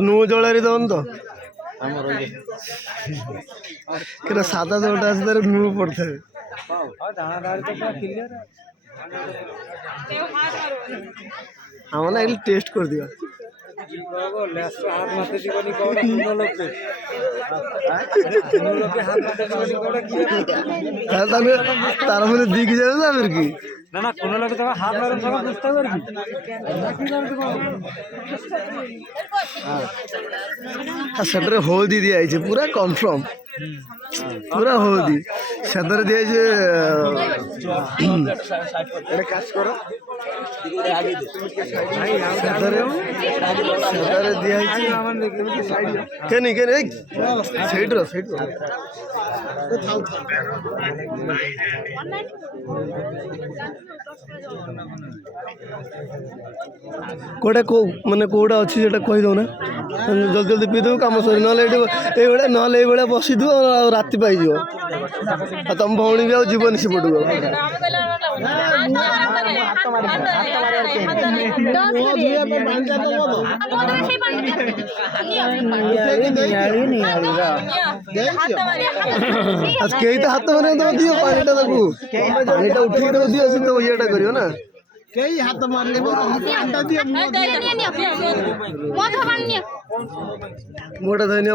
নু জলারি দেন তো সাদা জলটা আছে তার নু পড়তে হবে আমার এগুলো টেস্ট করে দিবা তার মধ্যে দিকে যাবে না আর কি না না কোনো লোকে তোমার হাত মারেন তখন বুঝতে পারবি সেটারে হলদি দিয়ে আইছে পুরা কনফার্ম পুরা হলদি সেটারে দিয়েছে কাজ করো সেটারে দিয়ে আইছে কেন কেন সাইড র সাইড র কোটা কো মানে কোটা ଅଛି যেটা কହି দଉ না জলদি জলদি পି দেବୁ କାମ ସରି ନହେଲେ ଏଇଭଳିଆ ବସିଥିବ ଆଉ ରାତି ପାଇଯିବ ଆଉ ତମ ଭଉଣୀ ବି ଆଉ ଯିବନି ସେପଟକୁ କେହି ତ ହାତ ମାନେ ତମ ଦିଅ ପାଣିଟା ତାକୁ ପାଣିଟା ଉଠେଇକି ତାକୁ ଦିଅ ସେ ତ ଇଏଟା କରିବ ନା କେହି ହାତ ମାରିଲେ ମୋଟା ଧନିଆ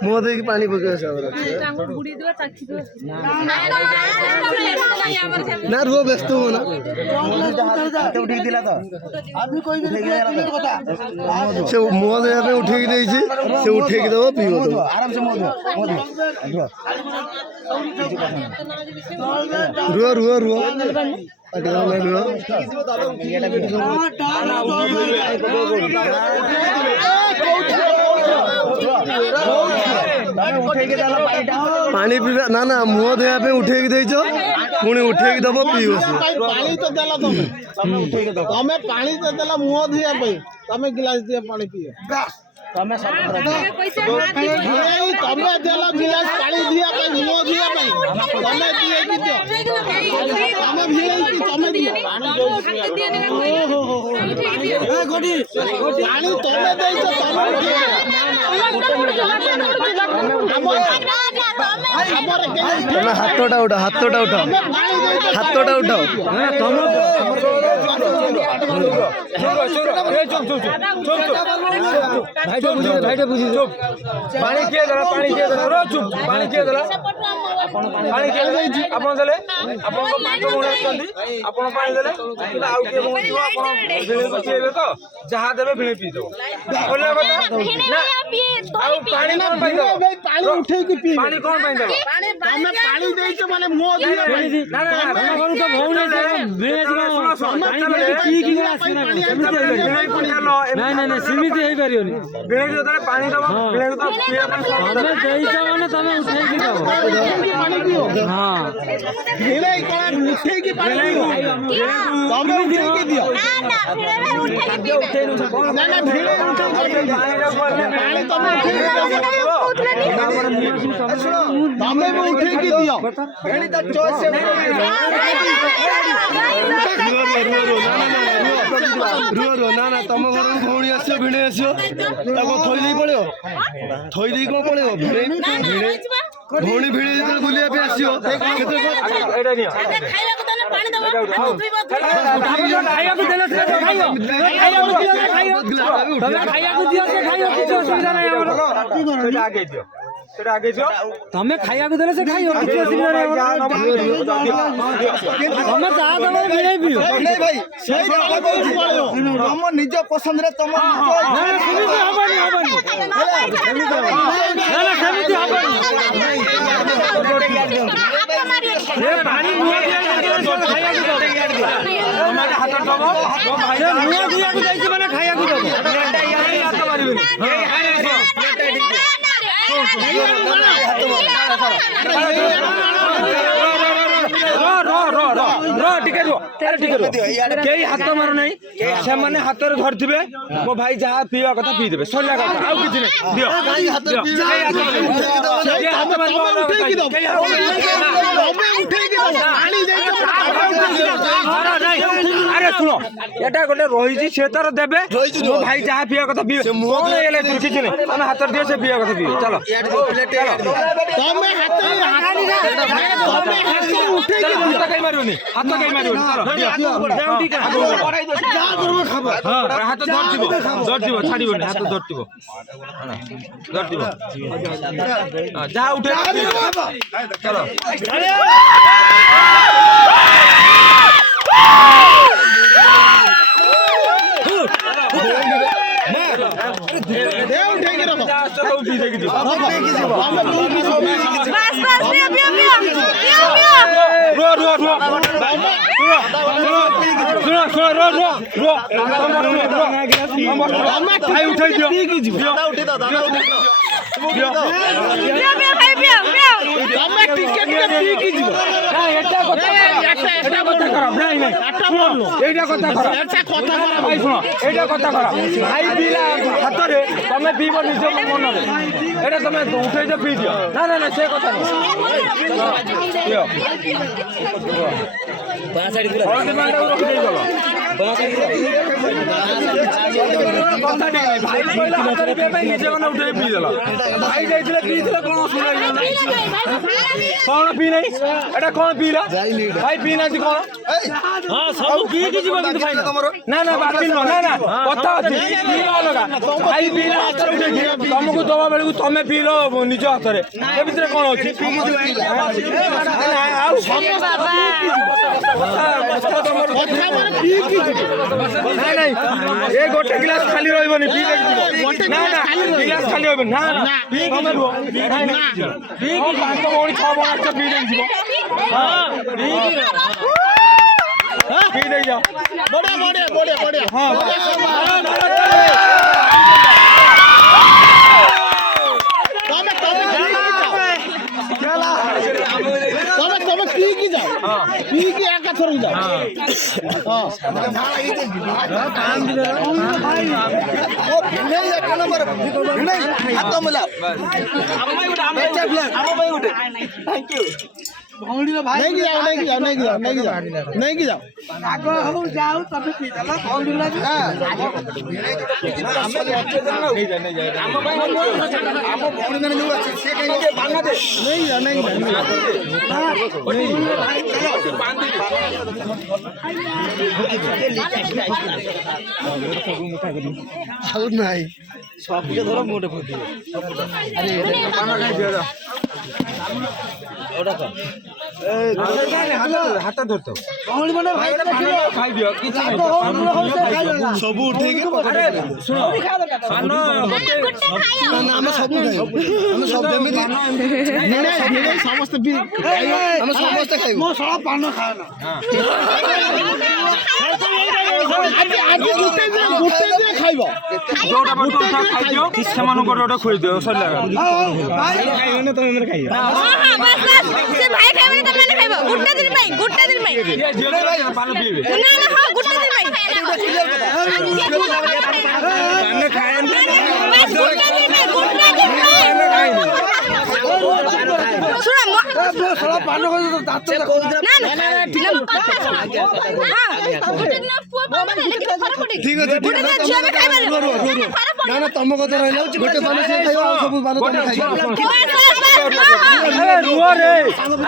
ମୁହ ଦେଇକି ପାଣି ପକେଇବା ନା ରୁହ ବ୍ୟସ୍ତ ହୁଅ ନା ସେ ମୁହ ଦେବା ପାଇଁ ଉଠେଇକି ଦେଇଛି ସେ ଉଠେଇକି ଦେବ ପିଇବ ରୁହ ରୁହ ପାଣି ପିଇବା ନା ନା ମୁହଁ ଧୋଇବା ପାଇଁ ଉଠେଇକି ଦେଇଛ ପୁଣି ଉଠେଇକି ଦବ ପିଇବ ପାଣି ତ ଦେଲା ତମେ ପାଣି ତ ଦେଲା ମୁହଁ ଧୋଇବା ପାଇଁ ତମେ ଗିଲାସ ଦିଅ ପାଣି ପିଅ ତମେ ଦେଲ ଗିଲାସ ପାଣି ଦିଆ ପାଇଁ ମୁହଁ ଧୋଇବା ପାଇଁ ତମେ ଦିଏକି ଦିଅ ତମେ ଭିଡ଼େଇକି ତମେ ଦିଅ ପାଣି ତମେ ଦେଇଛ ତମେ ହାତଟା ଉଠାଅ ପାଣି କିଏ ଦେଲା ଚୁପ୍ ପାଣି କିଏ ଦେଲା ପାଣି କିଏ ଆପଣ ଦେଲେ ଆପଣଙ୍କ ପାଞ୍ଚ ଭଉଣୀ ଅଛନ୍ତି ଆପଣ ପାଣି ଦେଲେ ଆଉ କିଏ ଭଉଣୀ ଆପଣ ପିଇବେ ତ ଯାହା ଦେବେ ଭିଣେଇ ପିଇଦେବ କହିଲା କଥା ଆଉ ପାଣି କଣ ପାଇଁ ଦେବ ପାଣି ଉଠେଇକି ପିଇ ପାଣି କଣ ପାଇଁ ଦେବ ତମେ ପାଣି ଦେଇଛ ମାନେ ମୁହଁ ଧୋଇବା ସେମିତି ହେଇପାରିବନି ପାଣି ଦବ ତମେ ଦେଇଛ ମାନେ ତମେ ଉଠେଇକି ଦବ ଉଠେଇକି ପାଣି ତମେ ଉଠେଇକି ଦିଅ ତମେ ବି ଉଠେଇକି ଦିଅ ନା ନା ତମ ଘରକୁ ଭଉଣୀ ଆସିବ ଭିଣେଇ ଆସିବ ତାକୁ ଥୋଇ ଦେଇ ପଳେଇବ ଥୋଇ ଦେଇ କଣ ପଳେଇବ ଭଉଣୀ ଭିଣେଇ ଯେତେବେଳେ ବୁଲିବା ପାଇଁ ଆସିବ ତମେ ଖାଇବାକୁ ଦେଲେ ସେ ଖାଇବ କିଛି ଅସୁବିଧା ନାହିଁ ତମେ ଚା ଦବ ଭିଣେଇ ପିଇବ ତମ ନିଜ ପସନ୍ଦରେ ତମ ସେମିତି ହବନି ପାଣି ମୁହଁ ଦିଆକୁ ଯାଇଛି ମାନେ ଖାଇବାକୁ ଦବ ହାତ ମାରିବେନି ଟିକେ ରୁହ କେହି ହାତ ମାରୁ ନାହିଁ ସେମାନେ ହାତରେ ଧରିଥିବେ ମୋ ଭାଇ ଯାହା ପିଇବା କଥା ପିଇଦେବେ ସରିଲା କଥା ଆଉ କିଛି ନାହିଁ ଦିଅ আরে শুনো এটা গোটে রয়েছে সে তার দেবে ମୋ ଭାଇ ଯାହା ପିଇବା କଥା ପିଇବେ କଣ ହେଇଗଲା ଏଥିରୁ କିଛି ନାହିଁ ଆମେ ହାତରେ ଦିଅ ସେ ପିଇବା କଥା ପିଇବେ ଚାଲ ତମେ ହାତ ଉଠେଇକି ହାତ କାଇ ମାରିବନି ଚାଲ ହାତ ଧରିଥିବ ଛାଡିବନି ହାତ ଧରିଥିବ ଯାହା ଉଠେ ଚାଲ হাতরে তুমি পিব নিজ মନରେ এটা তুমি উঠাইছ পিই দিও না না না সে কথা না କଣ ପିଇ ନାହିଁ ଏଟା କଣ ପିଇଲା ଭାଇ ପିଇ ନାହାନ୍ତି କଣ ନା ନା ବାକି ନୁହଁ ନା ନା କଥା ଅଛି ଅଲଗା ଭାଇ ପିଇଲା ହାତରେ ଉଠେଇକି ତମକୁ ଦବା ବେଳକୁ ତମେ ପିଇଲ ନିଜ ହାତରେ ଏ ଭିତରେ କଣ ଅଛି ଆଉ ନାଇଁ ନାଇଁ ଏ ଗୋଟେ ଗ୍ଲାସ ଖାଲି ରହିବନି ନା ନା ଗ୍ଲାସ ଖାଲି ରହିବନି ନା ପିଇକି ରୁହ ପିଇକି 5 ଭଉଣୀ 6 ଭଉଣୀ ଆସ ପିଇ ଦେଇକି ଯିବ ପିଇ ଦେଇ ଯାଅ ହଁ ତମେ ପିଇକି ଯାଅ ପିଇକି ଏକା ଥରକୁ ଯାଅ ନେଇକି ଯାଅ ଆଉ ନାଇଁ ସବୁକେ ଧର ମୋଟେ ଫୁଟିବ ହାତ ଧରତ ସବୁ ଉଠେଇକି ଆମେ ସବୁ ଯେମିତି ସମସ୍ତେ ଆମେ ସମସ୍ତେ ଖାଇବୁ ପାନ ଖାଏ ନା ଖାଇବ ଯୋଉଟା ଖାଇଦିଅ ସେମାନଙ୍କୁ ଗୋଟେ ଖୁଆଇଦିଅ ସରିଲା ପାନ ପିଇବେ ঠিক আছে না না ତମ କଥା ରହିଲା ଗୋଟେ ପାନ ସେ ଖାଇବ ଆଉ ସବୁ ପାନ ତମେ ଖାଇବ ରୁହ ରେ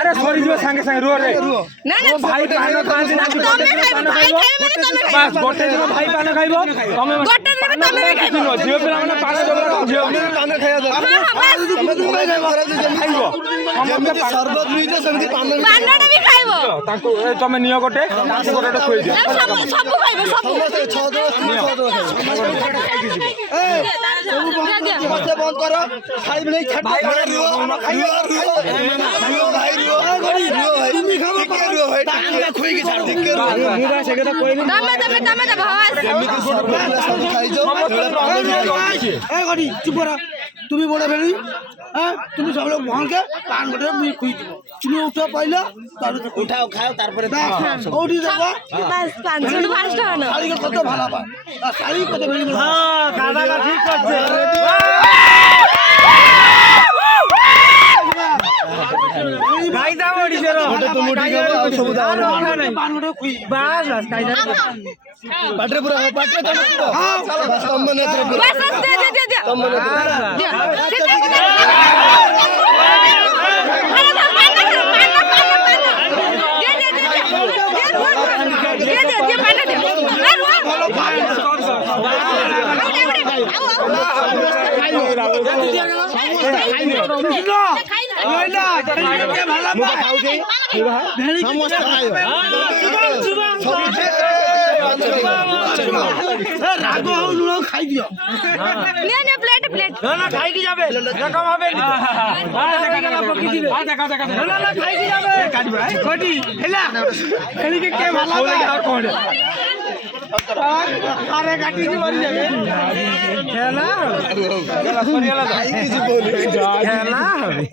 ଆରେ ସରିଯିବ ସାଙ୍ଗେ ସାଙ୍ଗେ ରୁହ ରେ ଭାଇ ପାନ ଖାଆନ୍ତି ନା ଗୋଟେ ଦିନ ଭାଇ ପାନ ଖାଇବ ତମେ ଝିଅ ପିଲାମାନେ ପାନ ଝିଅ ପାନ ଖାଇବା ଯେମିତି ସରବତ ପିଇଛ ସେମିତି ପାନ ବି ଖାଇବ ତାଙ୍କୁ ତମେ ନିଅ ଗୋଟେ ତାଙ୍କୁ ଗୋଟେ ଖୁଆଇଦିଅ ସମସ୍ତେ 6 ଜଣ ବନ୍ଦ କର ଖାଇବି ନାହିଁ তুমি বড় ফেলি হ্যাঁ তুমি সব লোক ভঙ্গে কান গোটে মুই খুই দিব তুমি উঠা পাইলা তারপরে উঠাও খাও তারপরে ওটি দেখো শাড়ি কত ভালো পা শাড়ি কত ভেড়ি হ্যাঁ কাদাটা ঠিক করছে কায়দা মরিছে রে ওটা তো মুঠি দেবো আর সবু দাও পান গোটে খুই বাস বাস কায়দা পাটরে পুরা পাটরে তো বাস কম মনে তোর পুরা কম মনে সমস্ত খাইও রাগ হও লুণ খাই দিও না না খাই কি যাবে এরকম হবে না দেখা গেল পকি দিবে দেখা দেখা না না খাই কি যাবে কাটবে কোটি হেলা এদিকে কে ভালো লাগে আর কোন আরে কাটি দি মরি যাবে হেলা হেলা সরিয়ালা কিছু বলি হেলা হবে